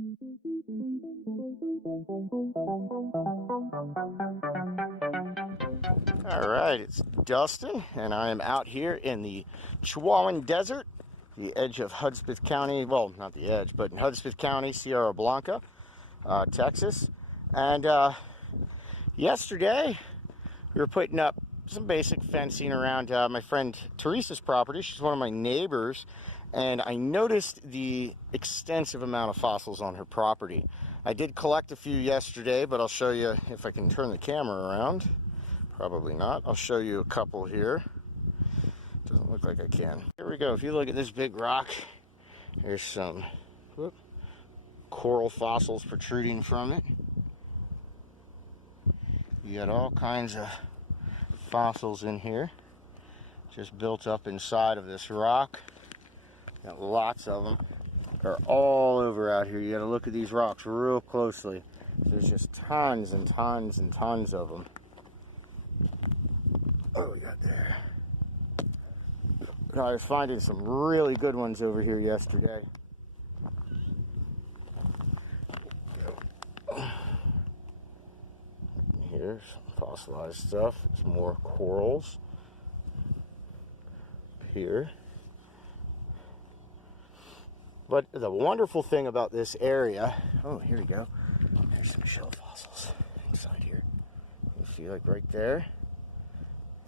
All right, it's Dustin, and I am out here in the Chihuahuan Desert, the edge of Hudspeth County. Well, not the edge, but in Hudspeth County, Sierra Blanca, Texas. And yesterday, we were putting up some basic fencing around my friend Teresa's property. She's one of my neighbors, and I noticed the extensive amount of fossils on her property. I did collect a few yesterday, but I'll show you if I can turn the camera around. Probably not. I'll show you a couple here. Doesn't look like I can. Here we go. If you look at this big rock, there's some coral fossils protruding from it. You got all kinds of fossils in here, just built up inside of this rock. Got lots of them. They're all over out here. You got to look at these rocks real closely. There's just tons and tons and tons of them. What do we got there? I was finding some really good ones over here yesterday. Here's some fossilized stuff. Some more corals. Up here. But the wonderful thing about this area, oh, here we go. There's some shell fossils inside here. You see, like right there,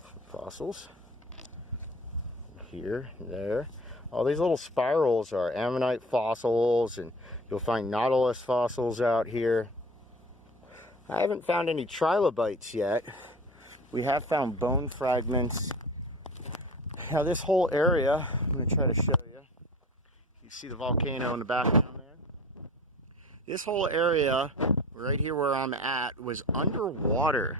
some fossils. Here, there. All these little spirals are ammonite fossils, and you'll find nautilus fossils out here. I haven't found any trilobites yet. We have found bone fragments. Now this whole area, I'm going to try to show you. You see the volcano in the background there? This whole area, right here where I'm at, was underwater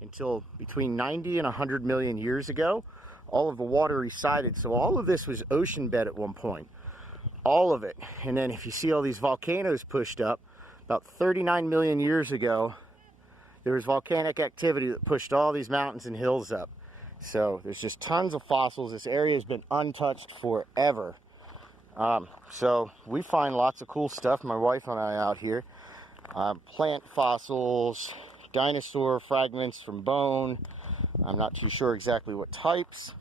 until between 90 and 100 million years ago. All of the water receded, so all of this was ocean bed at one point. All of it. And then if you see all these volcanoes pushed up, about 39 million years ago, there was volcanic activity that pushed all these mountains and hills up. So there's just tons of fossils. This area has been untouched forever. So we find lots of cool stuff, my wife and I out here. Plant fossils, dinosaur fragments from bone. I'm not too sure exactly what types.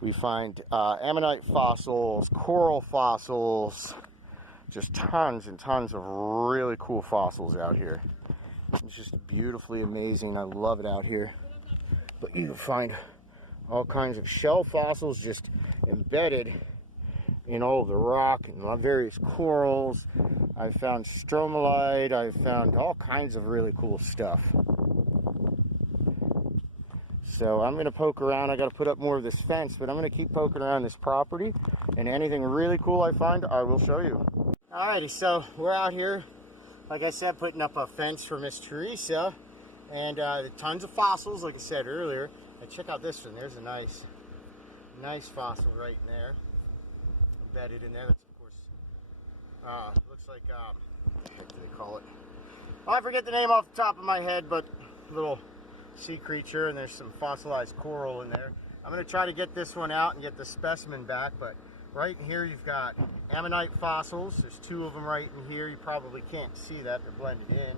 We find ammonite fossils, coral fossils, just tons and tons of really cool fossils out here. It's just beautifully amazing. I love it out here. But you can find all kinds of shell fossils just embedded in all of the rock and various corals. I've found stromalite. I've found all kinds of really cool stuff. So I'm going to poke around. I got to put up more of this fence, but I'm going to keep poking around this property, and anything really cool I find, I will show you. Alrighty, so we're out here, like I said, putting up a fence for Miss Teresa, and tons of fossils, like I said earlier. And check out this one. There's a nice fossil right in there, embedded in there. That's of course looks like what do they call it? Well, I forget the name off the top of my head, but little sea creature, and there's some fossilized coral in there. I'm going to try to get this one out and get the specimen back, but right here you've got ammonite fossils. There's two of them right in here. You probably can't see that, they're blended in,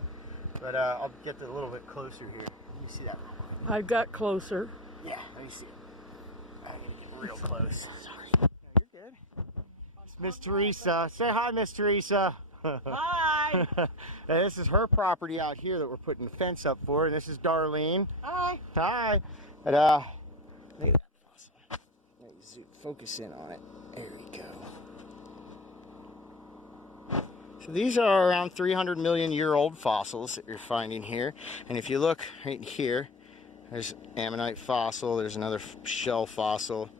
but I'll get a little bit closer here. Let me see that. I got closer. Yeah, let me see it. I'm going to get real close. Sorry. No, you're good. It's Miss Teresa. Say hi, Miss Teresa. Hi. This is her property out here that we're putting the fence up for, and this is Darlene. Hi. Hi. But look at that fossil. Focus in on it. There we go. So these are around 300 million year old fossils that you're finding here, and if you look right here, there's ammonite fossil. There's another shell fossil.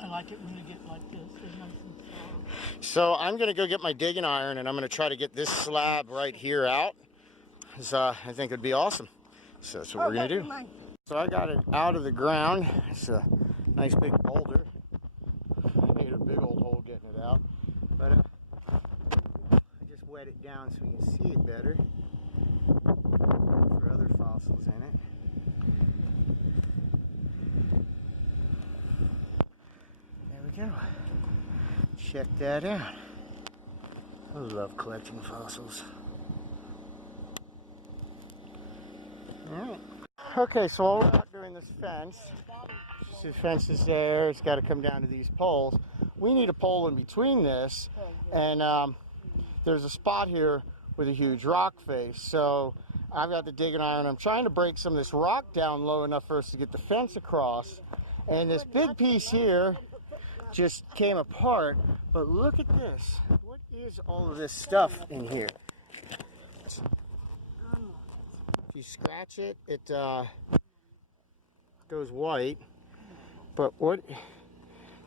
I like it when they get like this. They're nice and soft. So I'm going to go get my digging iron, and I'm going to try to get this slab right here out. I think it'd be awesome. So that's what we're going to do. So I got it out of the ground. It's a nice big boulder. I made a big old hole getting it out. But I just wet it down so we can see it better. For other fossils in it. There we go. Check that out. I love collecting fossils. Alright. Okay, so while we're out doing this fence, the fence is there, it's got to come down to these poles. We need a pole in between this, and there's a spot here with a huge rock face. So I've got the digging iron. I'm trying to break some of this rock down low enough for us to get the fence across. And this big piece here just came apart. But look at this. What is all of this stuff in here? If you scratch it, it goes white. But what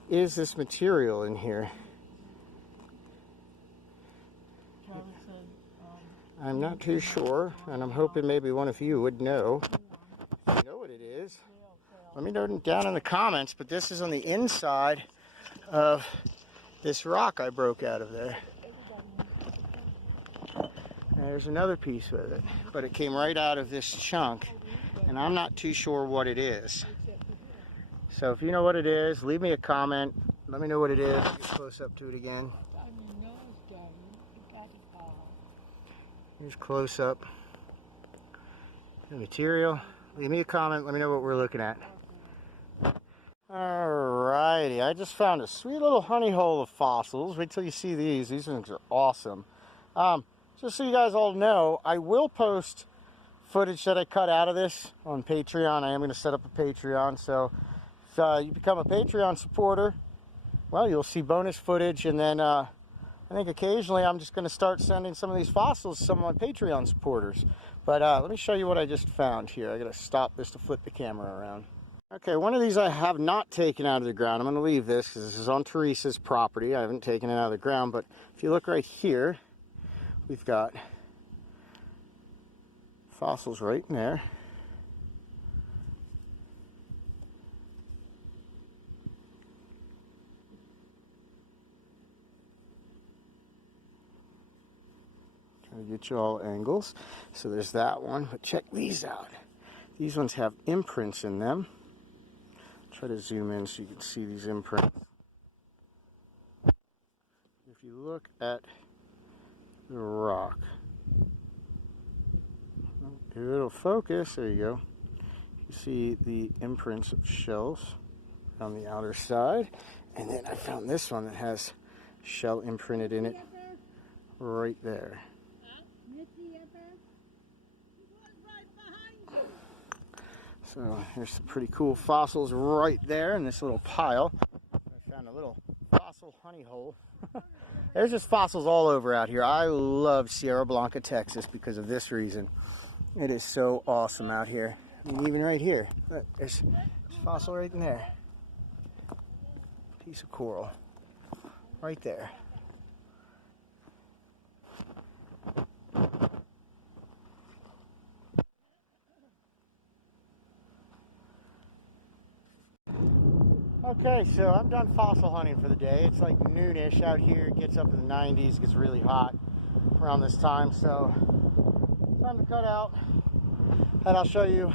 is this material in here? I'm not too sure, and I'm hoping maybe one of you would know. If you know what it is, let me know down in the comments. But this is on the inside of this rock I broke out of there. And there's another piece with it, but it came right out of this chunk, and I'm not too sure what it is. So if you know what it is, leave me a comment. Let me know what it is. Get close up to it again. Here's close up. The material. Leave me a comment. Let me know what we're looking at. Alrighty, I just found a sweet little honey hole of fossils. Wait till you see these. These things are awesome. Just so you guys all know, I will post footage that I cut out of this on Patreon. I am going to set up a Patreon, so if you become a Patreon supporter, well, you'll see bonus footage, and then I think occasionally I'm just going to start sending some of these fossils to some of my Patreon supporters. But let me show you what I just found here. I got to stop this to flip the camera around. Okay, one of these I have not taken out of the ground. I'm going to leave this because this is on Teresa's property. I haven't taken it out of the ground, but if you look right here, we've got fossils right in there. Trying to get you all angles. So there's that one, but check these out. These ones have imprints in them. Try to zoom in so you can see these imprints. If you look at the rock, it'll focus. There you go. You see the imprints of shells on the outer side, and then I found this one that has shell imprinted in it right there. So there's some pretty cool fossils right there in this little pile. I found a little fossil honey hole. There's just fossils all over out here. I love Sierra Blanca, Texas because of this reason. It is so awesome out here. I mean, even right here. Look, there's a fossil right in there. Piece of coral. Right there. Okay, so I'm done fossil hunting for the day. It's like noonish out here. It gets up in the 90s, gets really hot around this time, so time to cut out. And I'll show you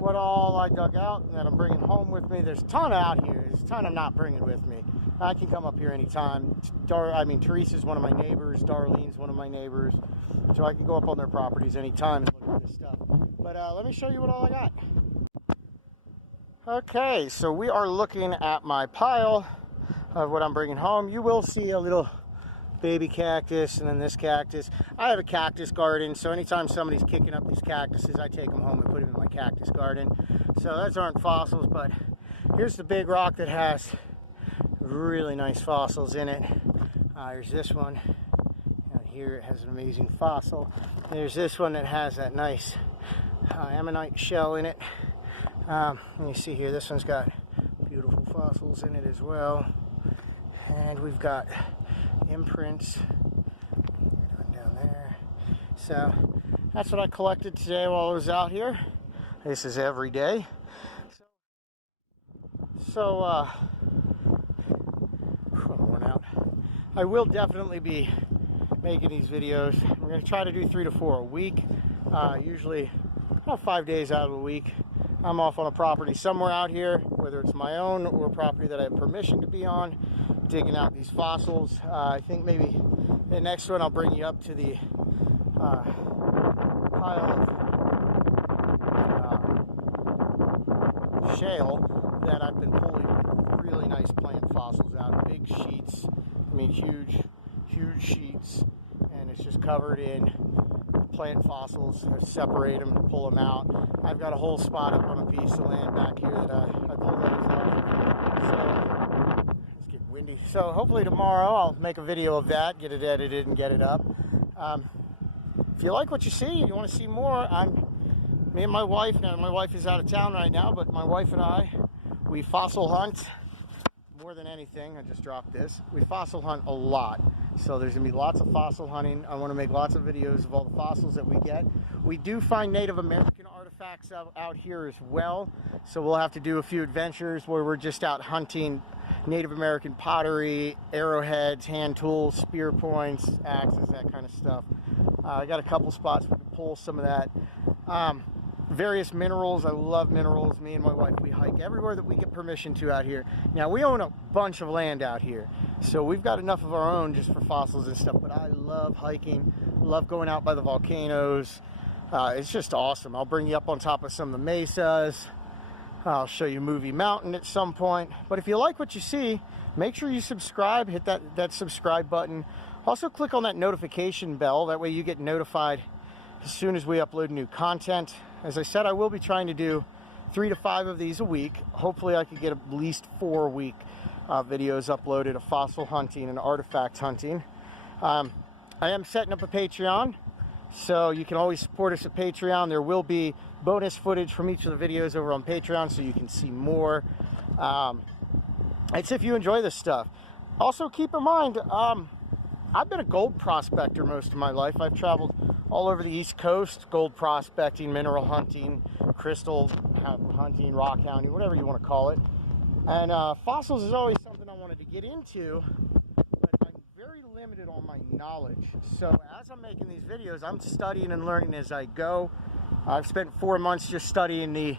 what all I dug out and that I'm bringing home with me. There's a ton out here. There's a ton I'm not bringing with me. I can come up here anytime. Teresa's one of my neighbors. Darlene's one of my neighbors. So I can go up on their properties anytime and look at this stuff. But let me show you what all I got. Okay, so we are looking at my pile of what I'm bringing home. You will see a little baby cactus and then this cactus. I have a cactus garden, so anytime somebody's kicking up these cactuses, I take them home and put them in my cactus garden. So those aren't fossils, but here's the big rock that has really nice fossils in it. There's this one. Down here it has an amazing fossil. There's this one that has that nice ammonite shell in it. You see here, this one's got beautiful fossils in it as well. And we've got imprints down there. So that's what I collected today while I was out here. This is every day. So worn out. I will definitely be making these videos. We're going to try to do 3 to 4 a week. Usually about 5 days out of the week. I'm off on a property somewhere out here, whether it's my own or a property that I have permission to be on, digging out these fossils. I think maybe The next one, I'll bring you up to the pile of shale that I've been pulling really nice plant fossils out. Big sheets, I mean huge sheets, and it's just covered in plant fossils. I separate them and pull them out. I've got a whole spot up on a piece of land back here that I pulled those off. So it's getting windy. So hopefully tomorrow I'll make a video of that, get it edited and get it up. If you like what you see and you want to see more, me and my wife, now my wife is out of town right now, but my wife and I, we fossil hunt more than anything. I just dropped this. We fossil hunt a lot. So there's gonna be lots of fossil hunting. I want to make lots of videos of all the fossils that we get. We do find Native American artifacts out here as well. So we'll have to do a few adventures where we're just out hunting Native American pottery, arrowheads, hand tools, spear points, axes, that kind of stuff. I got a couple spots we can pull some of that. Various minerals. I love minerals. Me and my wife, we hike everywhere that we get permission to out here. Now, we own a bunch of land out here, so we've got enough of our own just for fossils and stuff, but I love hiking, love going out by the volcanoes. It's just awesome. I'll bring you up on top of some of the mesas. I'll show you Movie Mountain at some point. But if you like what you see, make sure you subscribe, hit that subscribe button. Also click on that notification bell, that way you get notified as soon as we upload new content. As I said, I will be trying to do 3 to 5 of these a week. Hopefully I could get at least 4 a week videos uploaded of fossil hunting and artifact hunting. I am setting up a Patreon, so you can always support us at Patreon. There will be bonus footage from each of the videos over on Patreon, so you can see more. It's if you enjoy this stuff. Also keep in mind, I've been a gold prospector most of my life. I've traveled all over the East Coast, gold prospecting, mineral hunting, crystal hunting, rock hounding, whatever you want to call it. And fossils is always something I wanted to get into, but I'm very limited on my knowledge. So as I'm making these videos, I'm studying and learning as I go. I've spent 4 months just studying the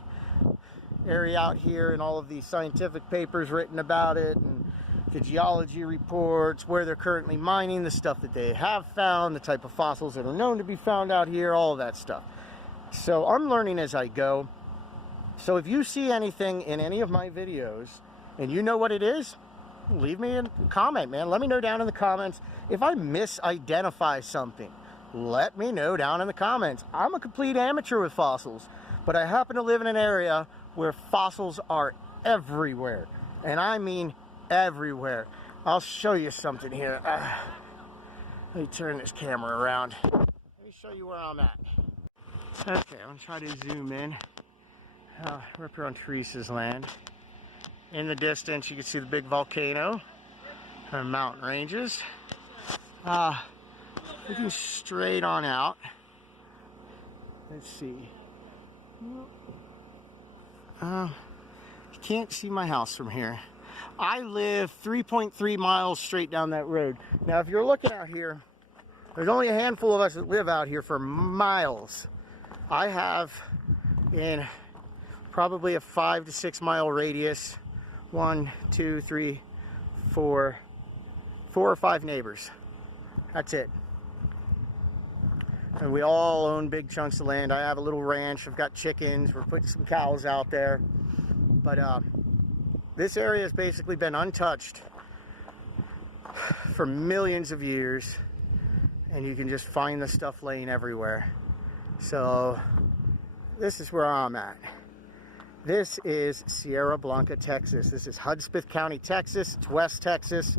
area out here and all of these scientific papers written about it, and the geology reports, where they're currently mining, the stuff that they have found, the type of fossils that are known to be found out here, all of that stuff. So I'm learning as I go. So if you see anything in any of my videos and you know what it is, leave me a comment, man. Let me know down in the comments. If I misidentify something, let me know down in the comments. I'm a complete amateur with fossils, but I happen to live in an area where fossils are everywhere. And I mean everywhere. I'll show you something here. Let me turn this camera around. Let me show you where I'm at. Okay, I'm gonna try to zoom in. We're up here on Teresa's land. In the distance, you can see the big volcano and mountain ranges. Looking straight on out. Let's see. You can't see my house from here. I live 3.3 miles straight down that road. Now, if you're looking out here, there's only a handful of us that live out here for miles. I have, in probably a 5 to 6 mile radius, 4 or 5 neighbors. That's it. And we all own big chunks of land. I have a little ranch. I've got chickens. We're putting some cows out there. But this area has basically been untouched for millions of years, and you can just find the stuff laying everywhere. So this is where I'm at. This is Sierra Blanca, Texas. This is Hudspeth County, Texas. It's West Texas,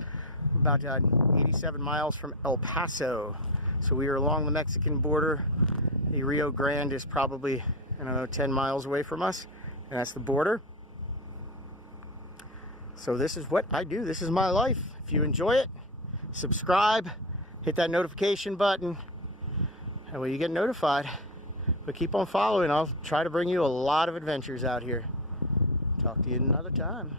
about 87 miles from El Paso. So we are along the Mexican border. The Rio Grande is probably, I don't know, 10 miles away from us, and that's the border. So this is what I do. This is my life. If you enjoy it, subscribe, hit that notification button, that way you get notified. But keep on following. I'll try to bring you a lot of adventures out here. Talk to you another time.